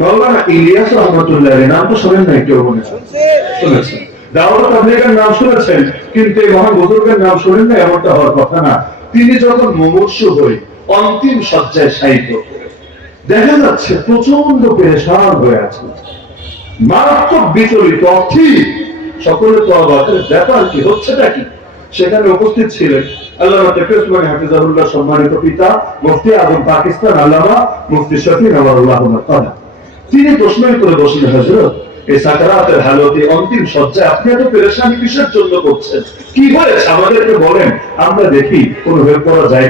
মৌলানা ইলিয়াস রহমতুল্লাহ নাম তো শোনেন নাই কেউ মনে শুনেছেন। দাওয়াত তাবলীগের নাম শুনেছেন কিন্তু এই মহান বুজুর্গের নাম শুনেন না এমনটা হওয়ার কথা না। তিনি যখন মুমূর্ষু হয়ে অন্তিম সজ্জায় শায়িত দেখা যাচ্ছে প্রচণ্ড পেরেশান হয়ে আছে মারাত্মক বিচলিত অস্থির সকলে তো অবাকের ব্যাপার কি হচ্ছেটা কি? সেখানে উপস্থিত ছিলেন আল্লাহ হাফিজাহুল্লাহ সম্মানিত পিতা মুফতি আজম পাকিস্তান আল্লামা মুফতি শফি নওয়ারুল্লাহ তাআলা তিনি প্রশ্নই করে বসলেন হযরত। এই সাকারাতের হালতে অন্তিম সজ্জায় আপনি এত পেরেশানি কিসের জন্য করছেন? কি হয়েছে? আমাদেরকে বলেন, আমরা দেখি কোন হেল্প করা যায়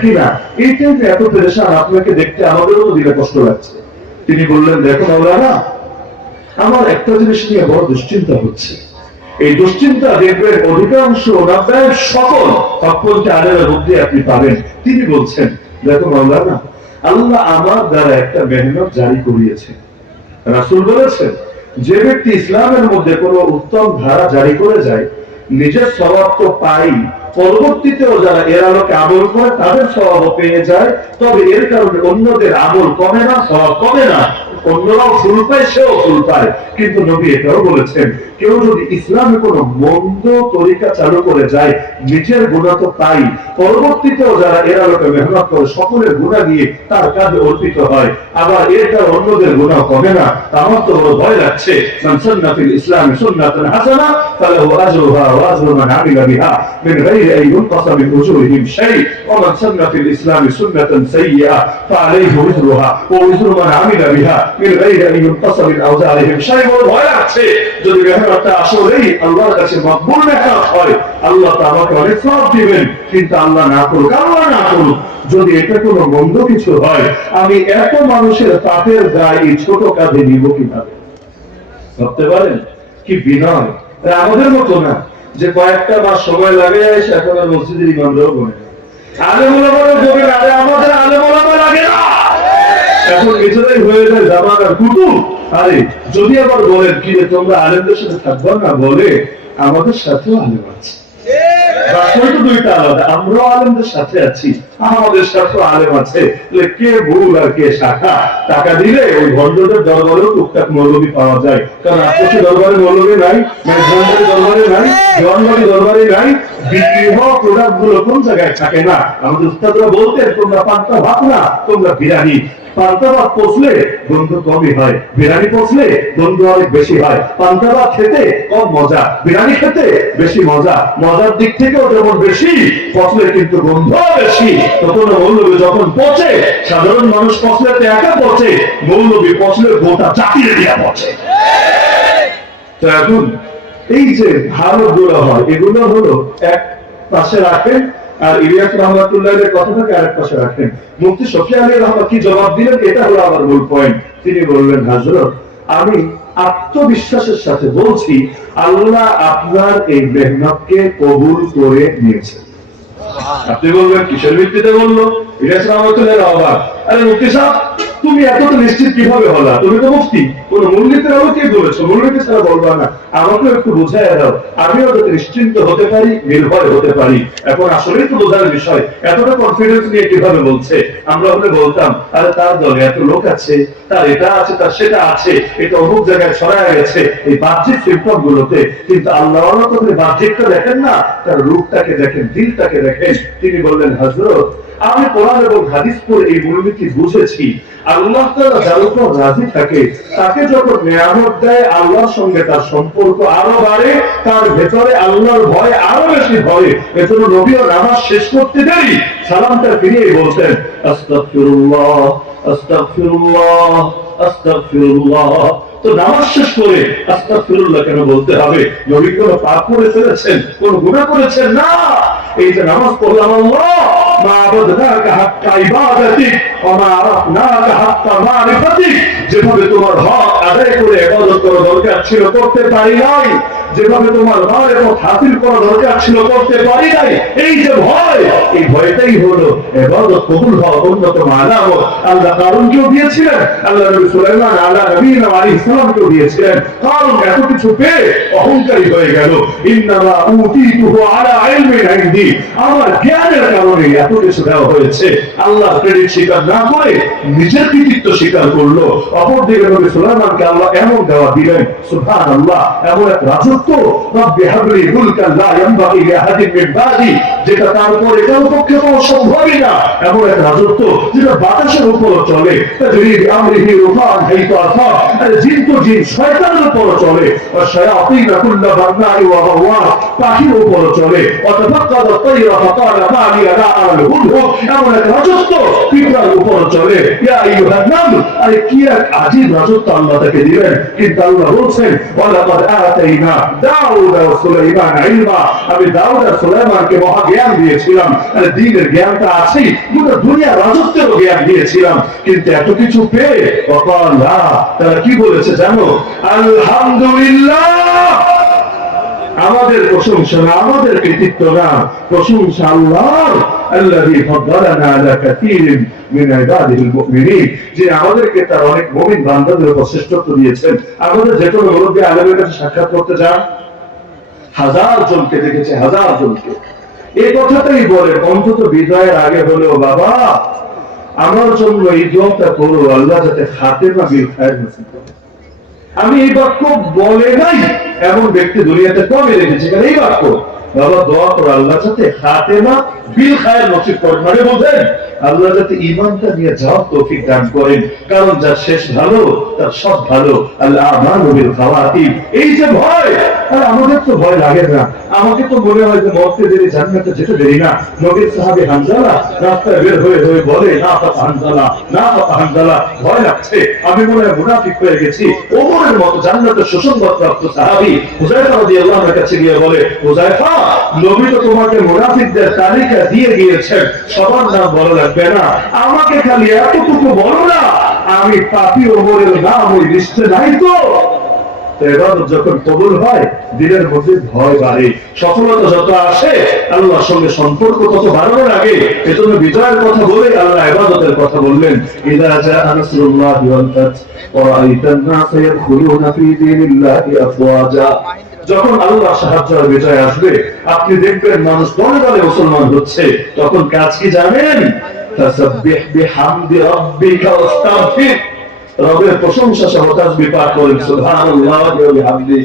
এই এত পেরেশান আপনাকে দেখতে আমাদেরও তো দিলে কষ্ট লাগছে। তিনি বললেন, দেখো মাওলানা, আমার একটা জিনিস নিয়ে বড় দুশ্চিন্তা হচ্ছে। এই দুশ্চিন্তা দেখবেন অধিকাংশ ওনাদের সকল তৎপরতে আলেমের মধ্যে আপনি পাবেন। তিনি বলছেন, দেখো মাওলানা, আল্লাহ আমার দ্বারা একটা মেহনত জারি করিয়েছে রাসূল বলেছেন, যে ব্যক্তি ইসলামের মধ্যে কোন উত্তম ধারা জারি করে যায়, নিজের স্বভাব তো পাই। পরবর্তীতেও যারা এর আলোকে আমল করে, তাদের স্বভাব পেয়ে যায়। তবে এর কারণে অন্যদের আমল কমে না, স্বভাব কমে না। অন্যরাও ফুল পায় সেও ফুল পায় কিন্তু নবী এটাও বলেছেন, কেউ যদি ইসলামে কোনো মন্দ তরিকা চালু করে যায়, নিজের গুণা তো পাই পরবর্তীতেও যারা এর আলোকে মেহনত করে, সকলের গুণা দিয়ে তার কাজে অর্পিত হয়। আবার এর দ্বারা অন্যদের গুণা কমে না। আমার তো বড় ভয় লাগছে ইসলাম সুন্নাতান হাসানা, ফালাহু আজরুহা ওয়া আজরু মান বিহা, মিন উজুরিহিম শাই মান ইসলাম সাইয়্যা উজরুহা উজরু মিন যদি আসলেই আল্লাহর কাছে মকবুল হয়, আল্লাহ সওয়াব দিবেন। কিন্তু আল্লাহ না করুক, আল্লাহ না করুক। যদি এটা কোনো কিছু হয়, আমি এত মানুষের পাপের দায় এই ছোট কাজে নিব কীভাবে? ভাবতে পারেন? কি বিনয়? আমাদের মতো না। যে কয়েকটা মাস সময় লাগে এখন মসজিদের আলেমুলামারও বলে আরে আমাদের এখন নিজেরাই হয়ে যায় জামান আর কুটুম আরে, যদি আবার বলেন কি তোমরা আলেমদের সাথে থাকবা না বলে আমাদের সাথেও আলেম আছে। আমাদের বলতেন, তোমরা পান্তা ভাত না, তোমরা বিরিয়ানি। পান্তা ভাত পচলে কমই হয় পচলে অনেক বেশি হয়। পান্তা ভাত খেতে কম মজা খেতে বেশি মজা। মজার দিক থেকেও যেমন বেশি, পচলে কিন্তু গন্ধ বেশি। তখন মৌলবী যখন পচে, সাধারণ মানুষ পচলে একা পচে, মৌলবী পচলে গোটা চাকিয়ে দিয়া পচে। তো এখন এই যে ভালো গুলো হয় এগুলো হলো এক পাশে রাখেন আর ইলিয়াস রহমাতুল্লাহের কথাটাকে আরেক পাশে রাখেন মুফতি শফি আলী রহমান কি জবাব দিলেন? এটা হলো আমার মূল পয়েন্ট তিনি বললেন হাজরত আমি আত্মবিশ্বাসের সাথে বলছি আল্লাহ আপনার এই মেহনতকে কবুল করে নিয়েছেন আপনি বলবেন কিসের ভিত্তিতে বলল? ইলিয়াস রহমাতুল্লাহ অবাক। আরে মুফতি সাহেব তুমি এতটা নিশ্চিত কীভাবে হলা? তুমি তো মুফতি। কোন মূলনীতির আলোকে বলেছ মূলনীতি ছাড়া বলবা না। আমাকে একটু বুঝাই দাও। আমিও যাতে নিশ্চিন্ত হতে পারি, নির্ভয় হতে পারি। এখন আসলেই তো বোঝার বিষয়। এতটা কনফিডেন্স নিয়ে কীভাবে বলছে? আমরা হলে বলতাম, আরে তার দলে এত লোক আছে, তার এটা আছে, তার সেটা আছে, এটা অমুক জায়গায় ছড়ায় গেছে, এই বাহ্যিক সিম্পটম গুলোতে কিন্তু আল্লাহ তো বাহ্যিকটা দেখেন না, তার রূপটাকে দেখেন, দিলটাকে দেখেন। তিনি বললেন হজরত আমি কোরআন এবং হাদিস পড়ে এই মূলনীতি বুঝেছি। আল্লাহ তাআলা যার উপর রাজি থাকে, তাকে যখন নিয়ামত দেয়, আল্লাহর সঙ্গে তার সম্পর্ক আরও বাড়ে, তার ভেতরে আল্লাহর ভয় আরও বেশি ভয় এজন্য নবীও নামাজ শেষ করতে দেরি। সালামটা ফিরিয়ে বলতেন আস্তাগফিরুল্লাহ আস্তাগফিরুল্লাহ আস্তাগফিরুল্লাহ। তো নামাজ শেষ করে আস্তাগফিরুল্লাহ কেন বলতে হবে? নবী কোনো পাপ করে ফেলেছেন, কোন গুনাহ করেছেন না। এই যে নামাজ পড়লাম আল্লাহ। মা আবদনাকা হাক্কা ইবাদাতিক ওয়া মা মারিফাতিক যেভাবে তোমার হক আদায় করে করা দরকার ছিল, করতে পারি নাই। যেভাবে তোমার মায়ের মত হাসিল করা দরকার ছিল, করতে পারি নাই। এই যে ভয়, এই ভয়টাই হলো কবুল হওয়া আল্লাহ দিয়েছিলেন। আল্লাহ নবী সুলাইমান আল্লাহ নবী আলী দিয়েছিলেন। কারণ এত কিছু পেয়ে অহংকারী হয়ে গেল। ইন্নামা উতিতুহু আলা ইলমিন আমার জ্ঞানের কারণে এত কিছু দেওয়া হয়েছে। আল্লাহ ক্রেডিট স্বীকার না করে নিজের কৃতিত্ব স্বীকার করল। অপরদিকে নবী সুলাইমানকে আল্লাহ এমন দেওয়া দিলেন, সুবহানাল্লাহ, এমন এক রাজত্ব, রব্বি হাবলি মুলকান লা ইয়ানবাগি লিআহাদিন মিন যেটা তার উপর এটার পক্ষে পাওয়া সম্ভবই না। এমন এক রাজত্ব যেটা বাতাসের উপর চলে। আমি দাউদ সুলাইমানকে জ্ঞান দিয়েছিলাম। আরে দ্বীনের জ্ঞানটা আছেই। গোটা দুনিয়া রাজত্বেরও জ্ঞান দিয়েছিলাম। কিন্তু এত কিছু পেয়ে অকাল তারা কি বলেছে জানো? আলহামদুলিল্লাহ! আমাদের প্রশংসা না, আমাদের কৃতিত্ব না। প্রশংসা ফাদ্দালানা আলা কাসীরিন মিন মুমিনিন। যে আমাদেরকে তার অনেক মুমিন বান্দাদের উপর শ্রেষ্ঠত্ব দিয়েছেন। আমাদের যে কোনো আলেমের কাছে সাক্ষাৎ করতে যান। হাজার জনকে দেখেছে, হাজার জনকে। কথাটাই বলে, অন্তত আগে হলেও, বাবা, আমার জন্য এই দোয়াটা করো, আল্লাহ যাতে হাতে না করে। আমি এই বাক্য বলে নাই, এমন ব্যক্তি দুনিয়াতে কমে রেখেছি কারণ এই বাক্য, বাবা, দোয়া করো, আল্লাহ যাতে হাতে না বিল খায়ের নসিব করেন মানে আল্লাহ যাতে ইমানটা নিয়ে যাওয়ার তৌফিক দান করেন। কারণ যার শেষ ভালো, তার সব ভালো। আল্লাহ এই যে ভয়, আর আমাদের তো ভয় লাগে না। আমাকে তো মনে হয় যে মরতে দেরি, জান্নাতে যেতে দেরি না। নবীর সাহাবী হানজালা রাস্তায় বের হয়ে হয়ে বলে, না পাতা হানজালা, না পাতা হানজালা, ভয় লাগছে। আমি মনে হয় মুনাফিক হয়ে গেছি। ওমরের মতো জান্নাতের সুসংবাদ প্রাপ্ত সাহাবী হুজাইফা রাদিয়াল্লাহু কাছে গিয়ে বলে হুজাইফা নবী তো তোমাকে মুনাফিকদের তালিকা দিয়ে গিয়েছেন। সবার নাম বলা লাগবে না। আমাকে খালি এতটুকু বলো না, আমি পাপি ওমরের নাম ওই লিস্টে নাই তো। যখন কবুল হয়, দিনের মধ্যে ভয় বাড়ে। সফলতা যত আসে, আল্লাহর সঙ্গে সম্পর্ক তত বাড়ানো লাগে এজন্য বিজয়ের কথা বলে আল্লাহ ইবাদতের কথা বললেন যখন আল্লাহ সাহায্য আর বিজয় আসবে, আপনি দেখবেন মানুষ দলে দলে মুসলমান হচ্ছে। তখন কাজ কি জানেন? তাসাব্বিহ বিহামদি রাব্বিকা ওয়াস্তাগফির। রবের প্রশংসা সহ তাসবিহ পাঠ করেন সুবহানাল্লাহ ওয়া বিহামদি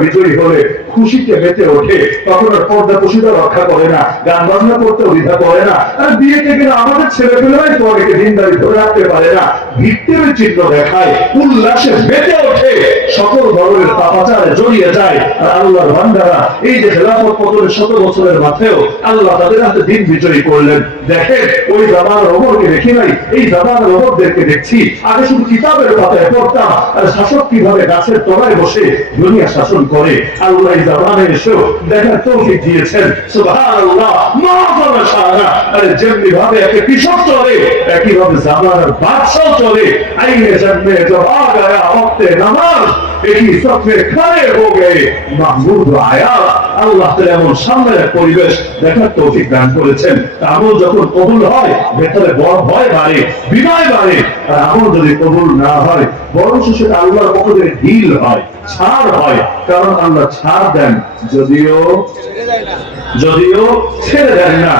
বিজয়ী হলে খুশিতে মেতে ওঠে, তখন আর পর্দা পুষিটা রক্ষা করে না, গান বাজনা করতেও দ্বিধা করে না। আর বিয়ে থেকে আমাদের ছেলে পেলেরাই তো অনেকে দিনদারি ধরে রাখতে পারে না। ভিত্তির চিহ্ন দেখায়, উল্লাসে মেতে ওঠে। সকল ধরনের পাপাচারে জড়িয়ে যায় আর আল্লাহর ভান্ডারা এই যে খেলাফত পতনের শত বছরের মাঠেও আল্লাহ তাদের হাতে দিন বিজয়ী করলেন। দেখেন, ওই জামানের ওমরকে দেখি নাই, এই জামানের ওমরদেরকে দেখছি। আগে শুধু কিতাবের পাতায় পড়তাম, আর শাসক কীভাবে গাছের তলায় বসে দুনিয়া শাসন করে, আল্লাহ এই জামানে এসেও দেখার তৌফিক দিয়েছেন। সুবহানাল্লাহ, মা সারা আরে যেমনি ভাবে একটা কৃষক চলে একই ভাবে জামানার বাদশাহ চলে। আইনে জন্মে জব আ গয়া নামাজ একই সফে খারে হো গয়ে মাহমুদ আয়া আল্লাহ এমন সামনের পরিবেশ দেখার তৌফিক দান করেছেন। আমল যখন কবুল হয়, ভেতরে বড় ভয় বাড়ে, বিনয় বাড়ে, আর আমল যদি কবুল না হয় বরং সেটা আল্লাহর পক্ষ থেকে ঢিল হয়, ছাড় হয়, কারণ আল্লাহ ছাড় দেন, যদিও যদিও ছেড়ে দেন না।